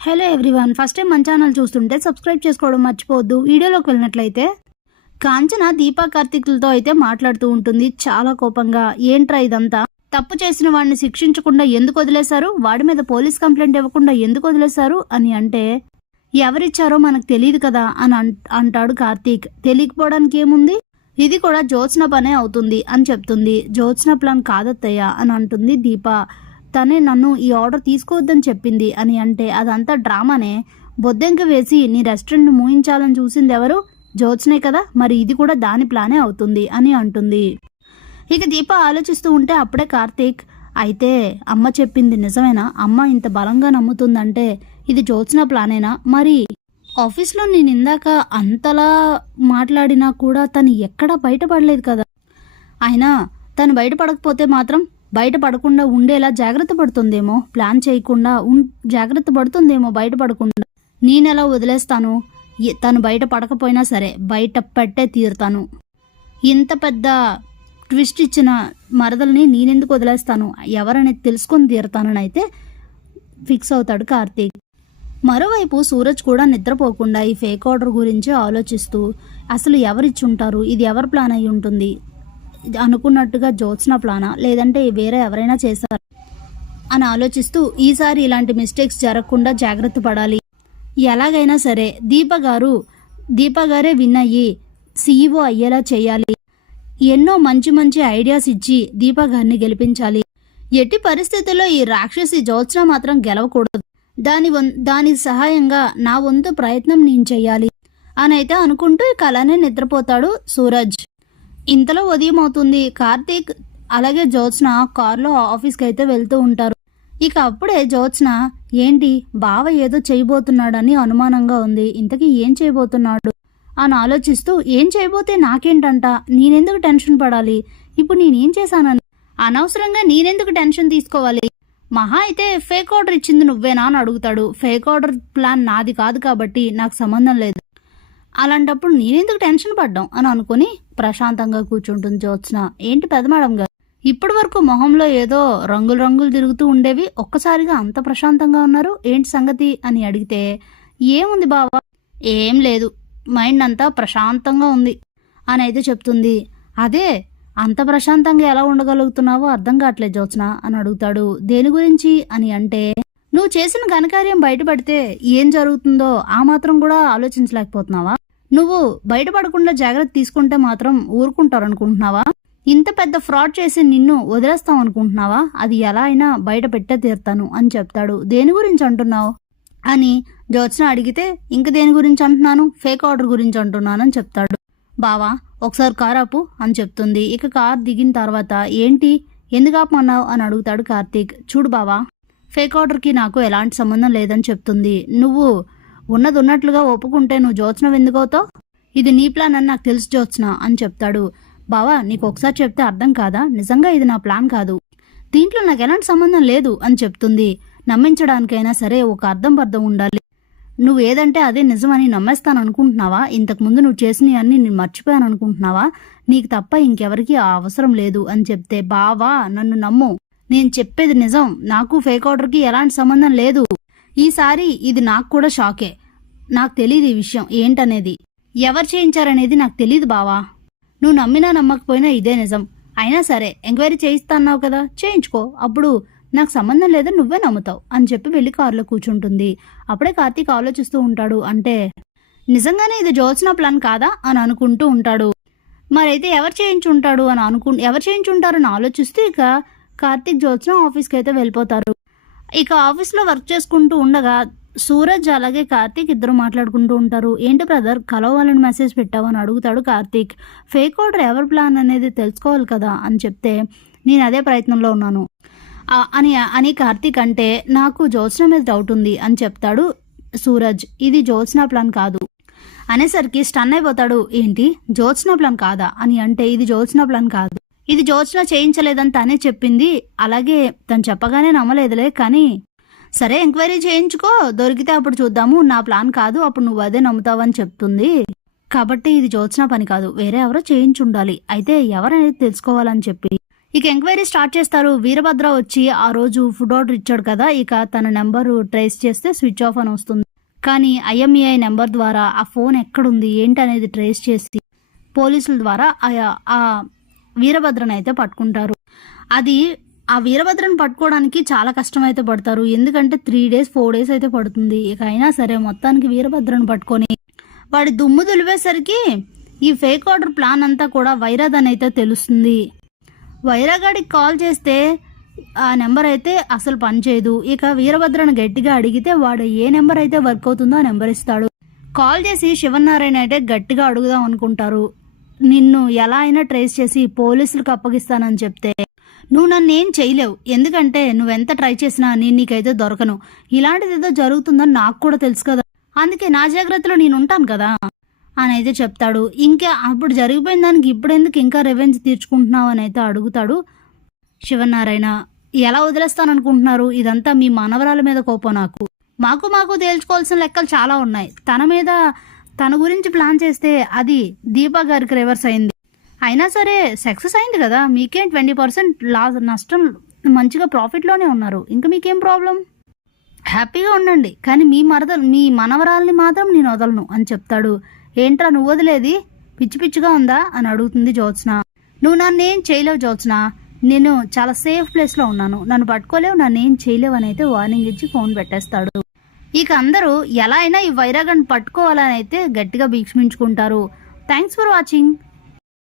Hello everyone, first time మన channel చూస్తుంటే subscribe చేసుకోవడం మర్చిపోవద్దు. వీడియోలోకి వెళ్ళినట్లయితే కాంచన దీపా కార్తీక్లతో అయితే మాట్లాడుతూ ఉంటుంది చాలా కోపంగా. ఏంట్రా ఇదంతా? తప్పు చేసిన వాడిని శిక్షించకుండా ఎందుకు వదిలేశారు? వాడి మీద పోలీస్ కంప్లైంట్ ఇవ్వకుండా ఎందుకు వదిలేశారు అని అంటే, ఎవరిచ్చారో మనకు తెలియదు కదా అని అంటాడు కార్తీక్. తెలియకపోవడానికి ఏముంది, ఇది కూడా జ్యోత్స్న పనే అవుతుంది అని చెప్తుంది. జ్యోత్స్న ప్లాన్ కాదత్తయ్య అని అంటుంది దీప. తనే నన్ను ఈ ఆర్డర్ తీసుకోవద్దని చెప్పింది అని అంటే, అదంతా డ్రామానే. బొద్దెంక వేసి నీ రెస్టారెంట్ మూయించాలని చూసింది ఎవరు? జ్యోత్స్నే కదా, మరి ఇది కూడా దాని ప్లానే అవుతుంది అని అంటుంది. ఇక దీప ఆలోచిస్తూ ఉంటే అప్పుడే కార్తీక్, అయితే అమ్మ చెప్పింది నిజమేనా? అమ్మ ఇంత బలంగా నమ్ముతుందంటే ఇది జ్యోత్స్న ప్లానేనా? మరి ఆఫీస్లో నేను ఇందాక అంతలా మాట్లాడినా కూడా తను ఎక్కడా బయటపడలేదు కదా. అయినా తను బయటపడకపోతే మాత్రం బయటపడకుండా ఉండేలా జాగ్రత్త పడుతుందేమో, ప్లాన్ చేయకుండా జాగ్రత్త పడుతుందేమో బయటపడకుండా. నేనెలా వదిలేస్తాను? తను బయట పడకపోయినా సరే బయట పెట్టే తీరుతాను. ఇంత పెద్ద ట్విస్ట్ ఇచ్చిన మరదల్ని నేనెందుకు వదిలేస్తాను? ఎవరనేది తెలుసుకొని తీరుతానని అయితే ఫిక్స్ అవుతాడు కార్తీక్. మరోవైపు సూరజ్ కూడా నిద్రపోకుండా ఈ ఫేక్ ఆర్డర్ గురించి ఆలోచిస్తూ, అసలు ఎవరిచ్చుంటారు, ఇది ఎవరి ప్లాన్ అయి ఉంటుంది, అనుకున్నట్టుగా జ్యోత్స్న ప్లానా లేదంటే వేరే ఎవరైనా చేశారు అని ఆలోచిస్తూ, ఈసారి ఇలాంటి మిస్టేక్స్ జరగకుండా జాగ్రత్త పడాలి. ఎలాగైనా సరే దీప గారే విన్ అయ్యి సీఈఓ అయ్యేలా చేయాలి. ఎన్నో మంచి మంచి ఐడియాస్ ఇచ్చి దీప గారిని గెలిపించాలి. ఎట్టి పరిస్థితుల్లో ఈ రాక్షసి జ్యోత్స్న మాత్రం గెలవకూడదు. దాని సహాయంగా నా వంతు ప్రయత్నం నేను చెయ్యాలి అని అయితే అనుకుంటూ ఇక అలానే నిద్రపోతాడు సూరజ్. ఇంతలో ఉదయం అవుతుంది. కార్తీక్ అలాగే జ్యోత్స్న కారులో ఆఫీస్కి అయితే వెళ్తూ ఉంటారు. ఇక అప్పుడే జ్యోత్స్న, ఏంటి బావ ఏదో చేయబోతున్నాడని అనుమానంగా ఉంది, ఇంతకీ ఏం చేయబోతున్నాడు అని ఆలోచిస్తూ, ఏం చేయబోతే నాకేంటంట, నేనెందుకు టెన్షన్ పడాలి, ఇప్పుడు నేనేం చేశానని అనవసరంగా నేనెందుకు టెన్షన్ తీసుకోవాలి, మహా అయితే ఫేక్ ఆర్డర్ ఇచ్చింది నువ్వేనా అని అడుగుతాడు. ఫేక్ ఆర్డర్ ప్లాన్ నాది కాదు కాబట్టి నాకు సంబంధం లేదు, అలాంటప్పుడు నేనెందుకు టెన్షన్ పడ్డాం అని అనుకుని ప్రశాంతంగా కూర్చుంటుంది జ్యోత్స్న. ఏంటి పెద్ద మేడం గారు, ఇప్పటి వరకు మొహంలో ఏదో రంగులు రంగులు తిరుగుతూ ఉండేవి, ఒక్కసారిగా అంత ప్రశాంతంగా ఉన్నారు, ఏంటి సంగతి అని అడిగితే, ఏముంది బావా, ఏం లేదు, మైండ్ అంతా ప్రశాంతంగా ఉంది అని అయితే చెప్తుంది. అదే అంత ప్రశాంతంగా ఎలా ఉండగలుగుతున్నావో అర్థం కావట్లేదు జ్యోత్స్న అని అడుగుతాడు. దేని గురించి అని అంటే, నువ్వు చేసిన ఘనకార్యం బయటపడితే ఏం జరుగుతుందో ఆ మాత్రం కూడా ఆలోచించలేకపోతున్నావా? నువ్వు బయటపడకుండా జాగ్రత్త తీసుకుంటే మాత్రం ఊరుకుంటారనుకుంటున్నావా? ఇంత పెద్ద ఫ్రాడ్ చేసి నిన్ను వదిలేస్తాం అనుకుంటున్నావా? అది ఎలా అయినా బయట పెట్టే తీరుతాను అని చెప్తాడు. దేని గురించి అంటున్నావు అని జ్యోత్స్న అడిగితే, ఇంక దేని గురించి అంటున్నాను, ఫేక్ ఆర్డర్ గురించి అంటున్నాను అని చెప్తాడు. బావా ఒకసారి కార్ ఆపు అని చెప్తుంది. ఇక కార్ దిగిన తర్వాత, ఏంటి ఎందుకు ఆపమన్నావు అని అడుగుతాడు కార్తీక్. చూడు బావా, ఫేక్ ఆర్డర్కి నాకు ఎలాంటి సంబంధం లేదని చెప్తుంది. నువ్వు ఉన్నది ఉన్నట్లుగా ఒప్పుకుంటే నువ్వు జ్యోత్స్న ఎందుకవుతావు? ఇది నీ ప్లాన్ అని నాకు తెలుసు జ్యోత్స్న అని చెప్తాడు. బావా నీకు ఒకసారి చెప్తే అర్థం కాదా? నిజంగా ఇది నా ప్లాన్ కాదు, దీంట్లో నాకు ఎలాంటి సంబంధం లేదు అని చెప్తుంది. నమ్మించడానికైనా సరే ఒక అర్థం పర్థం ఉండాలి. నువ్వు ఏదంటే అదే నిజమని నమ్మేస్తాను అనుకుంటున్నావా? ఇంతకుముందు నువ్వు చేసినవన్నీ నేను మర్చిపోయాను అనుకుంటున్నావా? నీకు తప్ప ఇంకెవరికి ఆ అవసరం లేదు అని చెప్తే, బావా నన్ను నమ్ము, నేను చెప్పేది నిజం, నాకు ఫేక్ ఆర్డర్కి ఎలాంటి సంబంధం లేదు. ఈసారి ఇది నాకు కూడా షాకే, నాకు తెలియదు ఈ విషయం ఏంటనేది, ఎవరు చేయించారనేది నాకు తెలియదు బావా. నువ్వు నమ్మినా నమ్మకపోయినా ఇదే నిజం. అయినా సరే ఎంక్వైరీ చేయిస్తాన్నావు కదా, చేయించుకో, అప్పుడు నాకు సంబంధం లేదని నువ్వే నమ్ముతావు అని చెప్పి వెళ్ళి కారులో కూర్చుంటుంది. అప్పుడే కార్తీక్ ఆలోచిస్తూ ఉంటాడు. అంటే నిజంగానే ఇది జ్యోత్స్న ప్లాన్ కాదా అని అనుకుంటూ ఉంటాడు. మరైతే ఎవరు చేయించుంటారని ఆలోచిస్తూ ఇక కార్తీక్ జ్యోత్స్న ఆఫీస్కి అయితే వెళ్ళిపోతారు. ఇక ఆఫీస్లో వర్క్ చేసుకుంటూ ఉండగా సూరజ్ అలాగే కార్తీక్ ఇద్దరు మాట్లాడుకుంటూ ఉంటారు. ఏంటి బ్రదర్ కలవాలని మెసేజ్ పెట్టావని అడుగుతాడు కార్తీక్. ఫేక్ ఆర్డర్ ఎవరి ప్లాన్ అనేది తెలుసుకోవాలి కదా అని చెప్తే, నేను అదే ప్రయత్నంలో ఉన్నాను అని కార్తీక్ అంటే, నాకు జ్యోత్స్న మీద డౌట్ ఉంది అని చెప్తాడు సూరజ్. ఇది జ్యోత్స్న ప్లాన్ కాదు అనేసరికి స్టన్ అయిపోతాడు. ఏంటి జ్యోత్స్న ప్లాన్ కాదా అని అంటే, ఇది జ్యోత్స్న ప్లాన్ కాదు, ఇది జ్యోత్స్న చేయించలేదని తనే చెప్పింది, అలాగే తను చెప్పగానే నమ్మలేదులే, కానీ సరే ఎంక్వైరీ చేయించుకో, దొరికితే అప్పుడు చూద్దాము, నా ప్లాన్ కాదు, అప్పుడు నువ్వు అదే నమ్ముతావని చెప్తుంది, కాబట్టి ఇది జ్యోత్స్న పని కాదు, వేరే ఎవరో చేయించుండాలి, అయితే ఎవరనేది తెలుసుకోవాలని చెప్పి ఇక ఎంక్వైరీ స్టార్ట్ చేస్తారు. వీరభద్ర వచ్చి ఆ రోజు ఫుడ్ ఆర్డర్ ఇచ్చాడు కదా, ఇక తన నెంబరు ట్రేస్ చేస్తే స్విచ్ ఆఫ్ అని వస్తుంది. కానీ ఐఎంఈఐ నెంబర్ ద్వారా ఆ ఫోన్ ఎక్కడుంది ఏంటనేది ట్రేస్ చేసి పోలీసుల ద్వారా ఆ వీరభద్రను అయితే పట్టుకుంటారు. ఆ వీరభద్రను పట్టుకోవడానికి చాలా కష్టమైతే పడతారు. ఎందుకంటే 3 days 4 days అయితే పడుతుంది. ఇక అయినా సరే మొత్తానికి వీరభద్రను పట్టుకొని వాడి దుమ్ము దులిపేసరికి ఈ ఫేక్ ఆర్డర్ ప్లాన్ అంతా కూడా వైరాదని అయితే తెలుస్తుంది. వైరాగాడికి కాల్ చేస్తే ఆ నెంబర్ అయితే అసలు పనిచేయదు. ఇక వీరభద్రను గట్టిగా అడిగితే వాడు ఏ నెంబర్ అయితే వర్క్ అవుతుందో ఆ నెంబర్ ఇస్తాడు. కాల్ చేసి శివనారాయణ అయితే గట్టిగా అడుగుదాం అనుకుంటారు. నిన్ను ఎలా అయినా ట్రేస్ చేసి పోలీసులకు అప్పగిస్తానని చెప్తే నువ్వు నన్ను ఏం చేయలేవు, ఎందుకంటే నువ్వెంత ట్రై చేసినా నేను నీకైతే దొరకను. ఇలాంటిది ఏదో జరుగుతుందని నాకు కూడా తెలుసు కదా, అందుకే నా జాగ్రత్తలో నేను ఉంటాను కదా అని అయితే చెప్తాడు. ఇంకా అప్పుడు జరిగిపోయిన దానికి ఇప్పుడెందుకు ఇంకా రివెంజ్ తీర్చుకుంటున్నావు అని అయితే అడుగుతాడు శివనారాయణ. ఎలా వదిలేస్తాననుకుంటున్నారు? ఇదంతా మీ మనవరాల మీద కోపం. మాకు తేల్చుకోవాల్సిన లెక్కలు చాలా ఉన్నాయి. తన గురించి ప్లాన్ చేస్తే అది దీపా గారికి రివర్స్ అయింది. అయినా సరే సక్సెస్ అయింది కదా, మీకేం 20% నష్టం, మంచిగా ప్రాఫిట్లోనే ఉన్నారు. ఇంకా మీకేం ప్రాబ్లం? హ్యాపీగా ఉండండి, కానీ మీ మనవరాల్ని మాత్రం నేను వదలను అని చెప్తాడు. ఏంట్రా నువ్వు వదిలేది, పిచ్చిగా ఉందా అని అడుగుతుంది జ్యోత్స్న. నువ్వు నన్ను ఏం చేయలేవు జ్యోత్స్న, నేను చాలా సేఫ్ ప్లేస్లో ఉన్నాను, నన్ను పట్టుకోలేవు, నన్ను ఏం చేయలేవు అని అయితే వార్నింగ్ ఇచ్చి ఫోన్ పెట్టేస్తాడు. ఇక అందరూ ఎలా అయినా ఈ వైరాగాన్ని పట్టుకోవాలని అయితే గట్టిగా భీష్మించుకుంటారు. Thanks for watching.